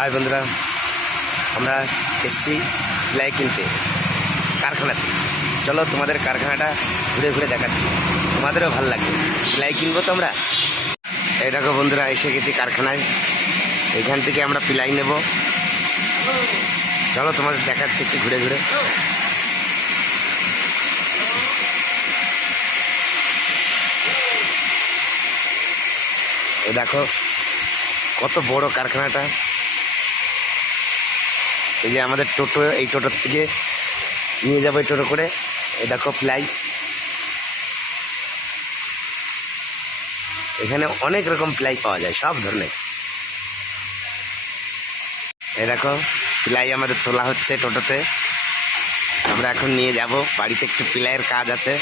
High বন্ধুরা, আমরা এসেছি প্লাই কিনতে কারখানাতে। চলো তোমাদের কারখানাটা ঘুরে ঘুরে দেখাচ্ছি, তোমাদেরও ভালো লাগবে। প্লাই কিনবো তো আমরা। এই দেখো বন্ধুরা, এসে গেছি কারখানায়। এখান থেকে আমরা প্লাই নেব। চলো তোমাদের দেখাচ্ছি একটু ঘুরে ঘুরে। এই দেখো কত বড় কারখানাটা। এই যে আমাদের টোটো, এই টোটোর থেকে নিয়ে যাবো এই টোটো করে। এই দেখো প্লাই। এখানে অনেক রকম প্লাই পাওয়া যায়, সব ধরনের। এই দেখো প্লাই আমাদের তোলা হচ্ছে টোটোতে। আমরা এখন নিয়ে যাব বাড়িতে, একটু প্লাইয়ের কাজ আছে।